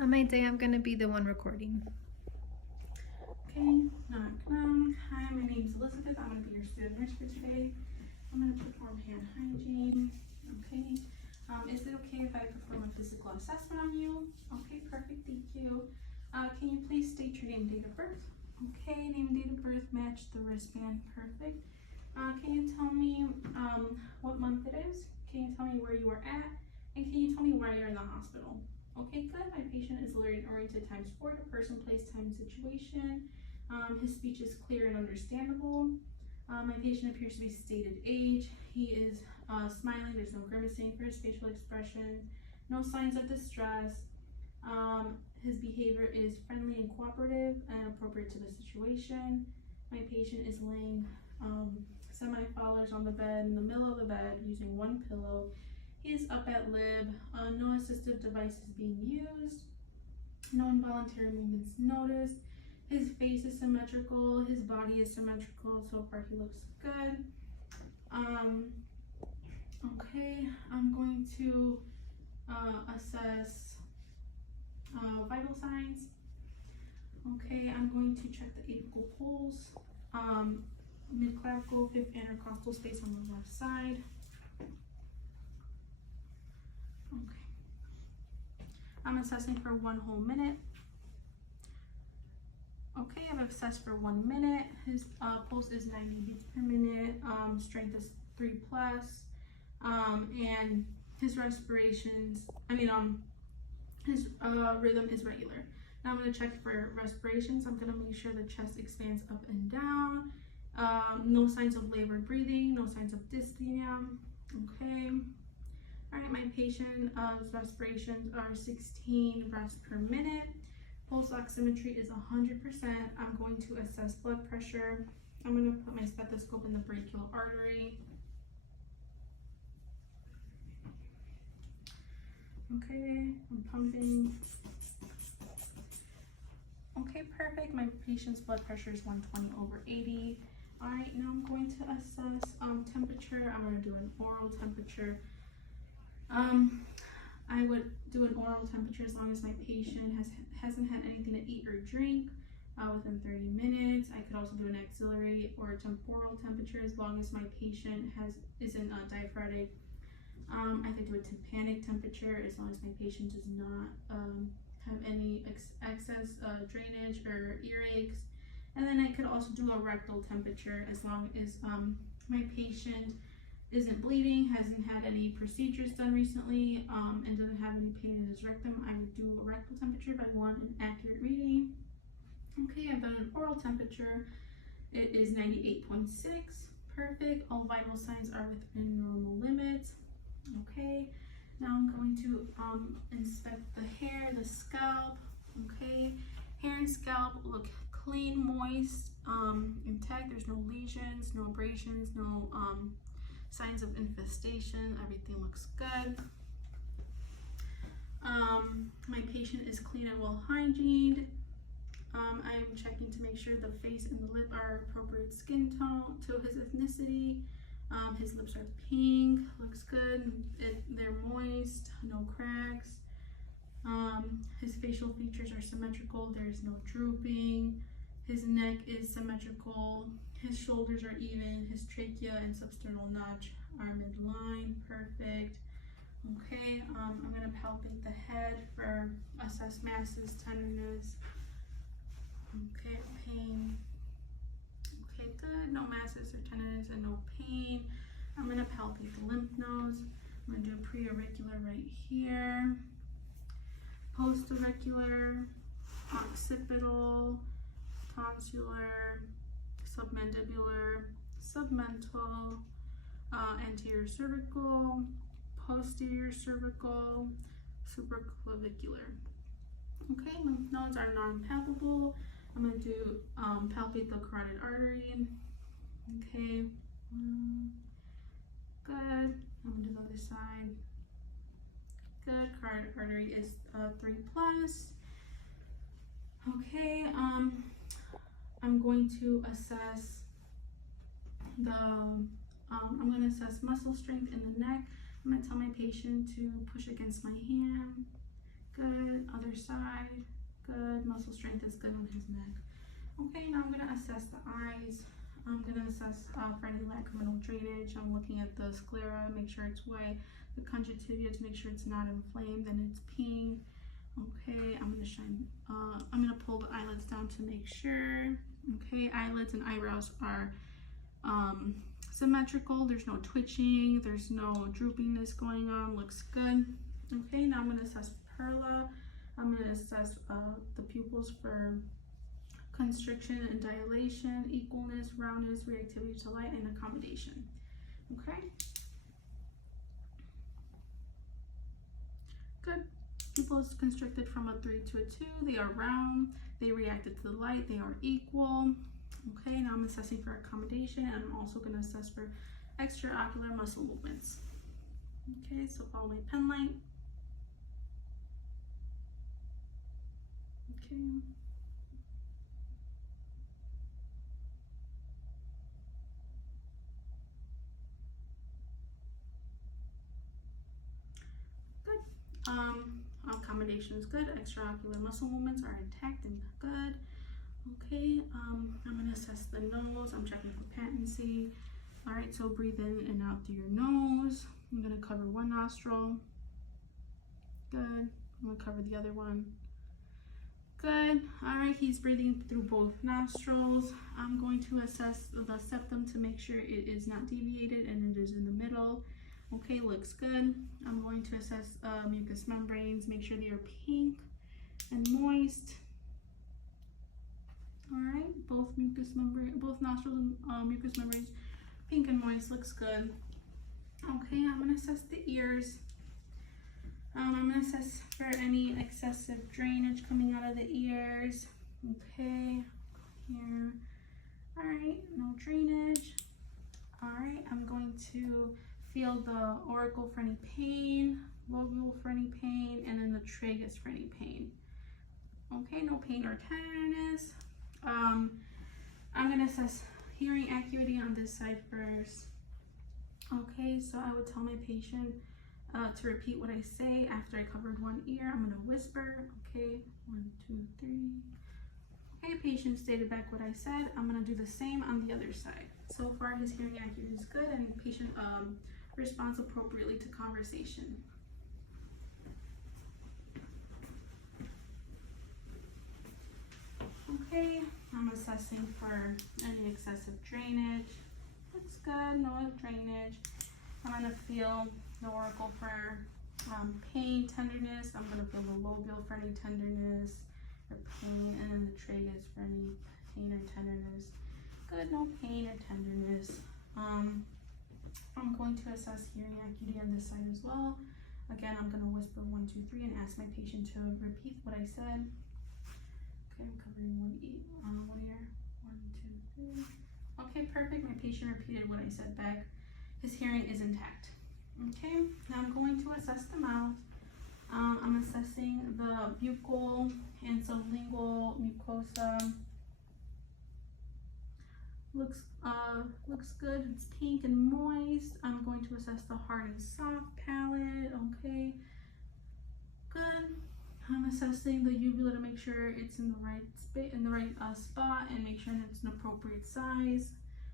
On my day, I'm going to be the one recording. Okay, knock, knock. Hi, my name's Elizabeth. I'm going to be your student nurse for today. I'm going to perform hand hygiene. Okay. Is it okay if I perform a physical assessment on you? Okay, perfect. Thank you. Can you please state your name and date of birth? Okay, name and date of birth match the wristband. Perfect. Can you tell me what month it is? Can you tell me where you are at? And can you tell me why you're in the hospital? Okay, good. My patient is learning-oriented times 4 to person, place, time, situation. His speech is clear and understandable. My patient appears to be stated age. He is smiling. There's no grimacing for his facial expression. No signs of distress. His behavior is friendly and cooperative and appropriate to the situation. My patient is laying semi-followers on the bed, in the middle of the bed, using one pillow. He is up at lib. No assistive device is being used. No involuntary movements noticed. His face is symmetrical. His body is symmetrical. So far, he looks good. Okay, I'm going to assess vital signs. Okay, I'm going to check the apical pulse, mid-clavicle, fifth intercostal space on the left side. Okay, I'm assessing for 1 whole minute. Okay, I've assessed for 1 minute. His pulse is 90 beats per minute. Strength is 3+, and his his rhythm is regular. Now I'm going to check for respirations. I'm going to make sure the chest expands up and down. No signs of labored breathing. No signs of dyspnea. Okay. All right, my patient's respirations are 16 breaths per minute. Pulse oximetry is 100%. I'm going to assess blood pressure. I'm going to put my stethoscope in the brachial artery. Okay, I'm pumping. Okay, perfect. My patient's blood pressure is 120/80. All right, now I'm going to assess temperature. I'm going to do an oral temperature. I would do an oral temperature as long as my patient hasn't had anything to eat or drink within 30 minutes. I could also do an axillary or temporal temperature as long as my patient isn't diaphoretic. I could do a tympanic temperature as long as my patient does not have any excess drainage or earaches. And then I could also do a rectal temperature as long as my patient isn't bleeding, hasn't had any procedures done recently, and doesn't have any pain in his rectum. I would do a rectal temperature if I want an accurate reading. Okay, I've done an oral temperature. It is 98.6. Perfect. All vital signs are within normal limits. Okay, now I'm going to inspect the hair, the scalp. Okay, hair and scalp look clean, moist, intact. There's no lesions, no abrasions, no signs of infestation. Everything looks good. My patient is clean and well hygiened. I'm checking to make sure the face and the lip are appropriate skin tone to his ethnicity. His lips are pink, looks good. They're moist, no cracks. His facial features are symmetrical. There's no drooping. His neck is symmetrical. His shoulders are even. His trachea and substernal notch are midline. Perfect. Okay, I'm going to palpate the head for assess masses, tenderness. Okay, pain. Okay, good. No masses or tenderness and no pain. I'm going to palpate the lymph nodes. I'm going to do a preauricular right here. Postauricular, occipital, tonsillar, submandibular, submental, anterior cervical, posterior cervical, supraclavicular. Okay, lymph nodes are non-palpable. I'm going to do palpate the carotid artery. Okay, good. I'm going to do the other side. Good. Carotid artery is 3+. Okay, I'm going to assess I'm going to assess muscle strength in the neck. I'm going to tell my patient to push against my hand. good. Other side, good. Muscle strength is good on his neck. Okay, now I'm gonna assess the eyes. I'm gonna assess for any lacrimal drainage. I'm looking at the sclera, make sure it's white. The conjunctiva to make sure it's not inflamed, and it's pink. Okay, I'm gonna pull the eyelids down to make sure. Okay, eyelids and eyebrows are symmetrical. There's no twitching. There's no droopiness going on. Looks good. Okay, now I'm gonna assess perla. I'm gonna assess the pupils for constriction and dilation, equalness, roundness, reactivity to light, and accommodation. Okay. Good. Pupils constricted from a 3 to a 2. They are round. They reacted to the light. They are equal. Okay, now I'm assessing for accommodation, and I'm also going to assess for extraocular muscle movements. Okay, so follow my pen light. Okay. Good. Accommodation is good. Extraocular muscle movements are intact and good. Okay, I'm gonna assess the nose. I'm checking for patency. All right, so breathe in and out through your nose. I'm gonna cover one nostril. Good. I'm gonna cover the other one. Good. All right, he's breathing through both nostrils. I'm going to assess the septum to make sure it is not deviated and it is in the middle. Okay, looks good. I'm going to assess mucous membranes, make sure they are pink and moist. All right, both nostrils and mucous membranes, pink and moist, looks good. Okay, I'm gonna assess the ears. I'm gonna assess for any excessive drainage coming out of the ears. Okay, here. All right, no drainage. All right, I'm going to feel the auricle for any pain, lobule for any pain, and then the tragus for any pain. Okay, no pain or tenderness. I'm gonna assess hearing acuity on this side first. Okay, so I would tell my patient to repeat what I say after I covered one ear. I'm gonna whisper. Okay, 1, 2, 3. Okay, patient stated back what I said. I'm gonna do the same on the other side. So far, his hearing acuity is good, and patient responds appropriately to conversation. Okay, I'm assessing for any excessive drainage. Looks good, no drainage. I'm gonna feel the auricle for pain, tenderness. I'm gonna feel the lobule for any tenderness or pain, and then the tragus for any pain or tenderness. Good, no pain or tenderness. I'm going to assess hearing acuity on this side as well. Again, I'm gonna whisper 1, 2, 3 and ask my patient to repeat what I said. Okay, I'm covering one ear. 1, 2, 3. Okay, perfect. My patient repeated what I said back. His hearing is intact. Okay, now I'm going to assess the mouth. I'm assessing the buccal and sublingual mucosa. Looks good. It's pink and moist. I'm going to assess the hard and soft palate. Okay, good. I'm assessing the uvula to make sure it's in the right spot and make sure it's an appropriate size.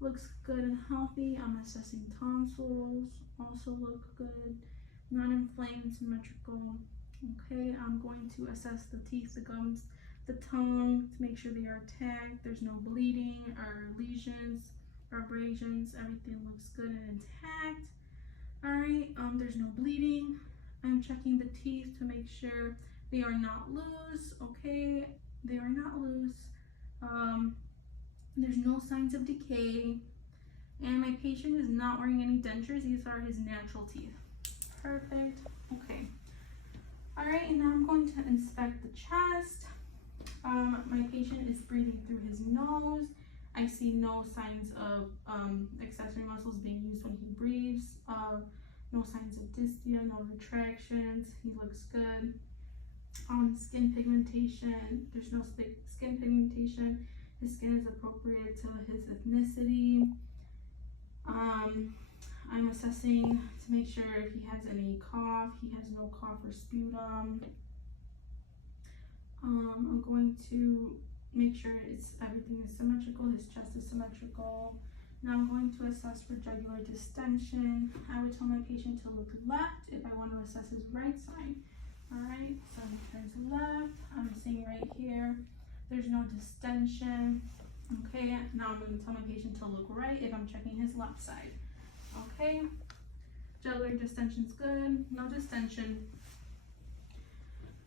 Looks good and healthy. I'm assessing tonsils. Also look good. Not inflamed, symmetrical. Okay, I'm going to assess the teeth, the gums, the tongue to make sure they are intact. There's no bleeding or lesions or abrasions. Everything looks good and intact. All right, there's no bleeding. I'm checking the teeth to make sure they are not loose. Okay, they are not loose. There's no signs of decay. And my patient is not wearing any dentures. These are his natural teeth. Perfect. Okay. All right, and now I'm going to inspect the chest. My patient is breathing through his nose. I see no signs of accessory muscles being used when he breathes. No signs of dyspnea, no retractions. He looks good. Skin pigmentation. There's no skin pigmentation. His skin is appropriate to his ethnicity. I'm assessing to make sure if he has any cough. He has no cough or sputum. I'm going to make sure everything is symmetrical. His chest is symmetrical. Now I'm going to assess for jugular distension. I would tell my patient to look left if I want to assess his right side. Alright, so he turns left. I'm seeing right here, there's no distension. Okay, now I'm going to tell my patient to look right if I'm checking his left side. Okay, jugular distension's good, no distension.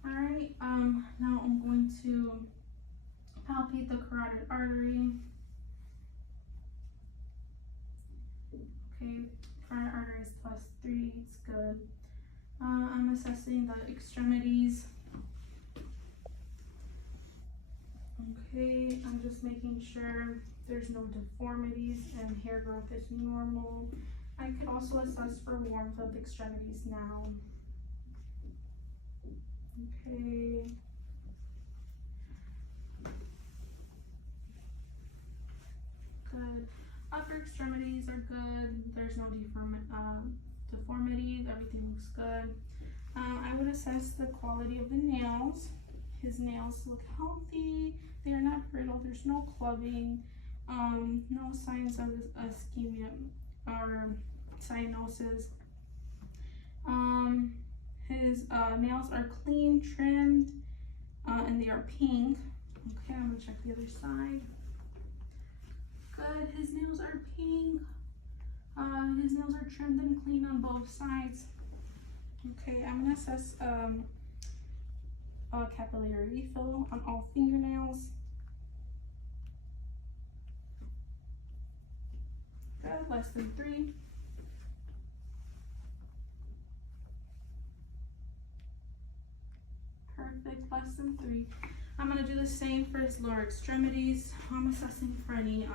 Alright, now I'm going to palpate the carotid artery. Okay, carotid artery is +3, it's good. I'm assessing the extremities. Okay, I'm just making sure there's no deformities and hair growth is normal. I could also assess for warmth of the extremities now. Okay. Good. Upper extremities are good. There's no deformities. Everything looks good. I would assess the quality of the nails. His nails look healthy. They are not brittle. There's no clubbing. No signs of ischemia or cyanosis. His nails are clean, trimmed, and they are pink. Okay, I'm gonna check the other side. Good. His nails are pink. His nails are trimmed and clean on both sides. Okay, I'm gonna assess capillary refill on all fingernails. Good, less than 3. Perfect, less than 3. I'm gonna do the same for his lower extremities. I'm assessing for any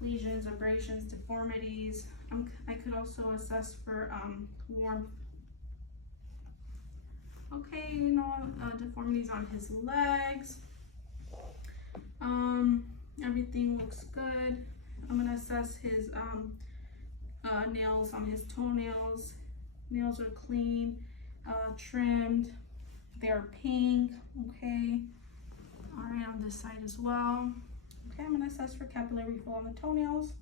lesions, abrasions, deformities. I could also assess for warmth. Okay, deformities on his legs. Everything looks good. I'm gonna assess his nails on his toenails. Nails are clean, trimmed. They are pink. Okay. All right, on this side as well. Okay, I'm gonna assess for capillary refill on the toenails.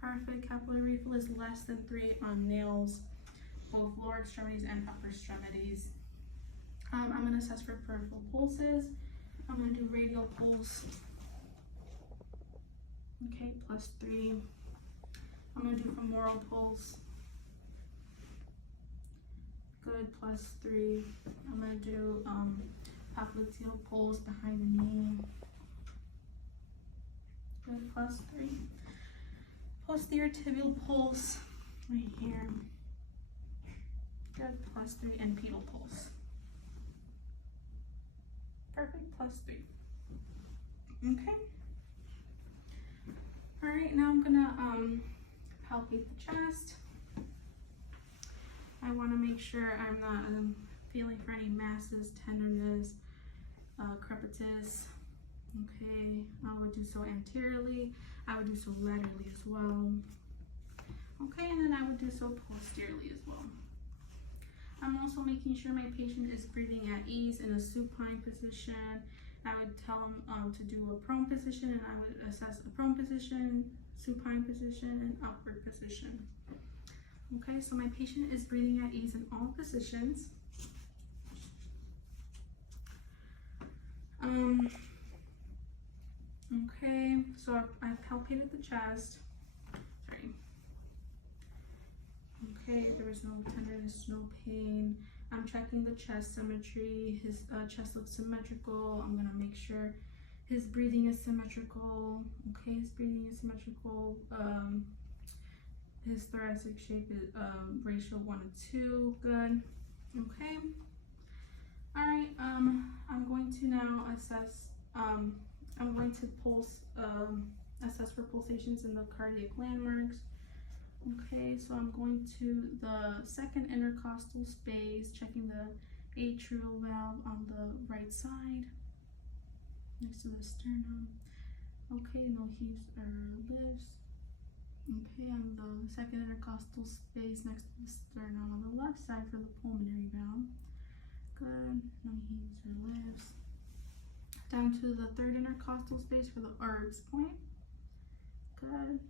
Perfect, capillary refill is less than 3 on nails, both lower extremities and upper extremities. I'm gonna assess for peripheral pulses. I'm gonna do radial pulse. Okay, +3. I'm gonna do femoral pulse. Good, +3. I'm gonna do popliteal pulse behind the knee. Good, +3. Posterior tibial pulse right here. Good, +3, and pedal pulse. Perfect, +3. Okay. All right, now I'm gonna palpate the chest. I want to make sure I'm not feeling for any masses, tenderness, crepitus. Okay, I would do so anteriorly. I would do so laterally as well. Okay, and then I would do so posteriorly as well. I'm also making sure my patient is breathing at ease in a supine position. I would tell him to do a prone position, and I would assess a prone position, supine position, and upward position. Okay, so my patient is breathing at ease in all positions. Okay, so I've palpated the chest. Sorry. Okay, there was no tenderness, no pain. I'm checking the chest symmetry. His chest looks symmetrical. I'm gonna make sure his breathing is symmetrical. Okay, his breathing is symmetrical. His thoracic shape is ratio 1:2. Good. Okay. All right. I'm going to now assess. I'm going to assess for pulsations in the cardiac landmarks. Okay, so I'm going to the second intercostal space, checking the atrial valve on the right side, next to the sternum. Okay, no heaves or lifts. Okay, on the second intercostal space next to the sternum on the left side for the pulmonary valve. Good, no heaves or lifts. Down to the third intercostal space for the Erb's point. Good.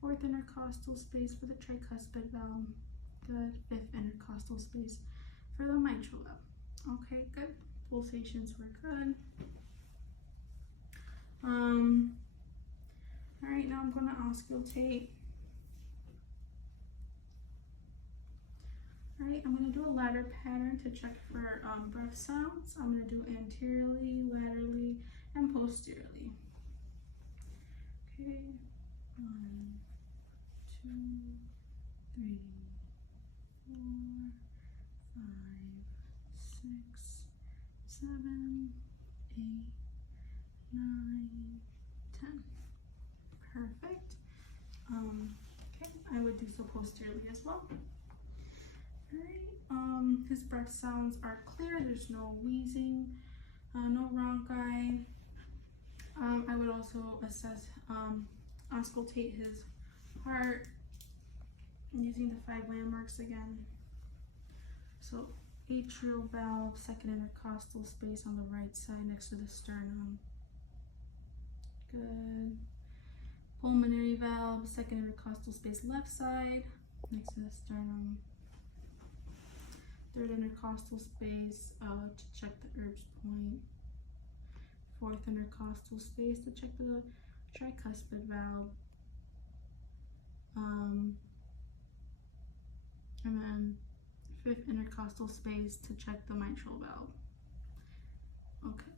Fourth intercostal space for the tricuspid valve. Good. Fifth intercostal space for the mitral valve. Okay, good. Pulsations were good. Alright, now I'm gonna auscultate. Alright, I'm gonna do a ladder pattern to check for breath sounds. I'm gonna do anteriorly, laterally, and posteriorly. Okay, 1, 2, 3, 4, 5, 6, 7, 8, 9, 10. Perfect. Okay, I would do so posteriorly as well. Alright, his breath sounds are clear. There's no wheezing, no rhonchi. I would also assess, auscultate his heart using the 5 landmarks again. So atrial valve, second intercostal space on the right side next to the sternum. Good. Pulmonary valve, second intercostal space left side next to the sternum. Third intercostal space to check the Erb's point. Fourth intercostal space to check the tricuspid valve. And then fifth intercostal space to check the mitral valve. Okay.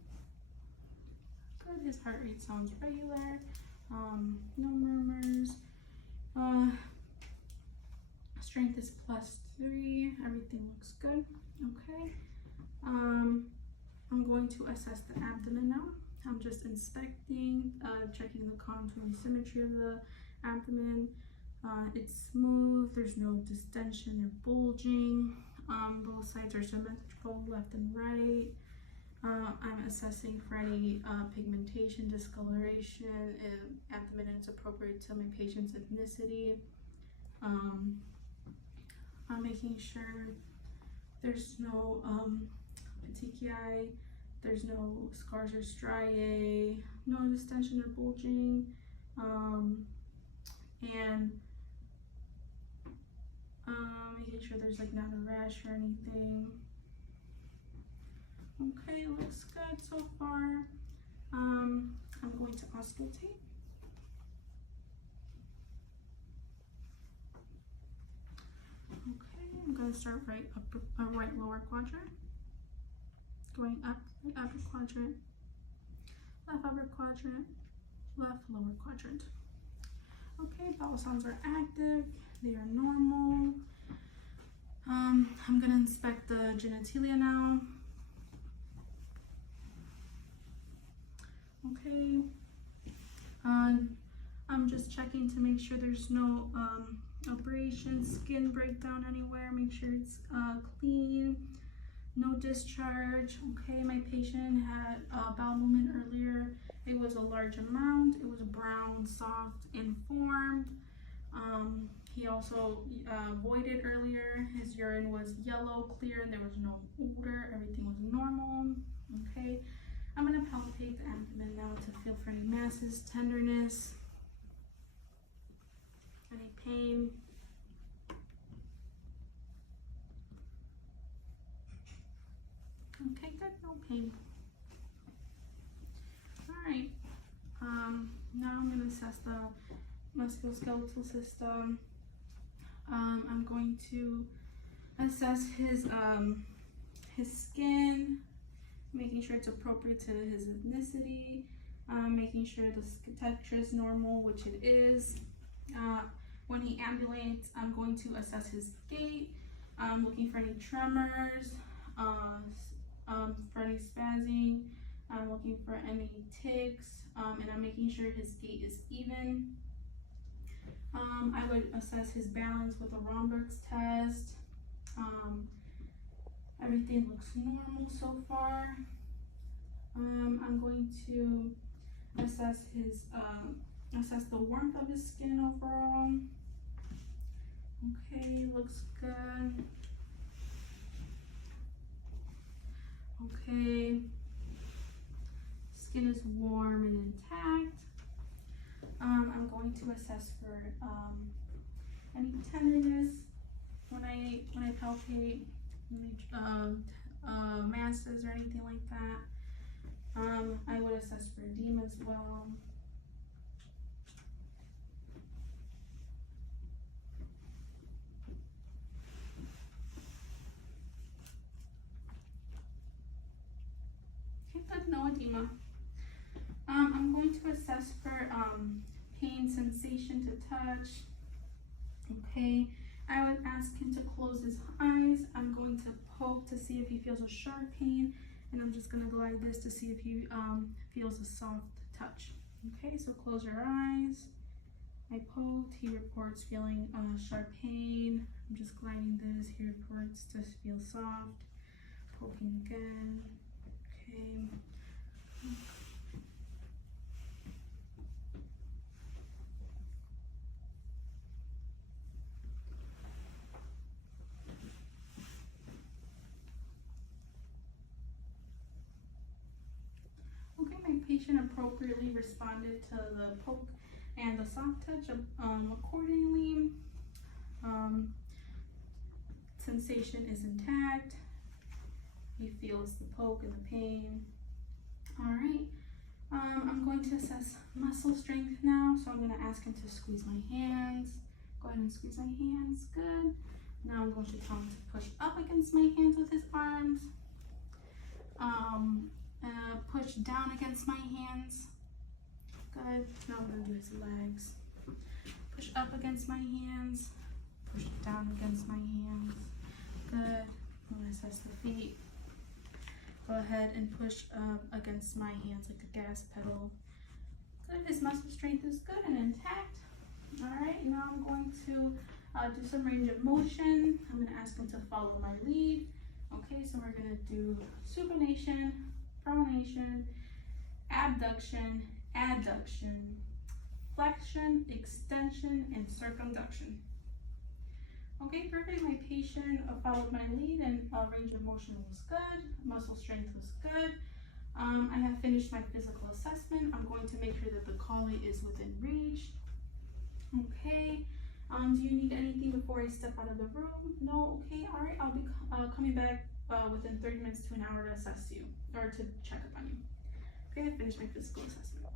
Good. His heart rate sounds regular. No murmurs. Strength is +3. Everything looks good. Okay. I'm going to assess the abdomen now. I'm just inspecting, checking the contour and symmetry of the abdomen. It's smooth. There's no distension or bulging. Both sides are symmetrical, left and right. I'm assessing for any pigmentation, discoloration, if abdomen is appropriate to my patient's ethnicity. I'm making sure there's no petechiae, there's no scars or striae, no distension or bulging, and making sure there's like not a rash or anything. Okay, looks good so far. I'm going to auscultate. Okay, I'm going to start right lower quadrant. Going up, right upper quadrant, left upper quadrant, left lower quadrant. Okay, bowel sounds are active, they are normal. I'm going to inspect the genitalia now. Okay, I'm just checking to make sure there's no abrasion, skin breakdown anywhere. Make sure it's clean, no discharge. Okay, my patient had a bowel movement earlier. It was a large amount. It was brown, soft, and formed. He also voided earlier. His urine was yellow, clear, and there was no odor. Everything was normal. Okay, I'm going to palpate the abdomen now to feel for any masses, tenderness, any pain. Okay, good, no pain. Alright, now I'm going to assess the musculoskeletal system. I'm going to assess his skin, making sure it's appropriate to his ethnicity, making sure the texture is normal, which it is. When he ambulates, I'm going to assess his gait. I'm looking for any tremors, for any spazzing. I'm looking for any tics, and I'm making sure his gait is even. I would assess his balance with a Romberg's test. Everything looks normal so far. I'm going to assess assess the warmth of his skin overall. Okay, looks good. Okay, skin is warm and intact. I'm going to assess for any tenderness when I palpate, masses or anything like that. I would assess for edema as well. Okay, good, no edema. I'm going to assess for pain sensation to touch. Okay, I would ask him to close his eyes. I'm going to poke to see if he feels a sharp pain, and I'm just going to glide this to see if he feels a soft touch. Okay, so close your eyes. I poked, he reports feeling sharp pain. I'm just gliding this, he reports to feel soft. Poking again. Okay. Okay, my patient appropriately responded to the poke and the soft touch accordingly. Sensation is intact. He feels the poke and the pain. Alright, I'm going to assess muscle strength now, so I'm going to ask him to squeeze my hands. Go ahead and squeeze my hands, good. Now I'm going to tell him to push up against my hands with his arms. Push down against my hands. Good. Now I'm going to do his legs. Push up against my hands. Push down against my hands. Good. I'm going to assess the feet. Go ahead and push up against my hands like a gas pedal. Good. His muscle strength is good and intact. Alright, now I'm going to do some range of motion. I'm going to ask him to follow my lead. Okay, so we're going to do supination, pronation, abduction, adduction, flexion, extension, and circumduction. Okay, perfect. My patient followed my lead and range of motion was good. Muscle strength was good. I have finished my physical assessment. I'm going to make sure that the collie is within reach. Okay. Do you need anything before I step out of the room? No? Okay, all right. I'll be coming back within 30 minutes to an hour to assess you or to check up on you. Okay, I finished my physical assessment.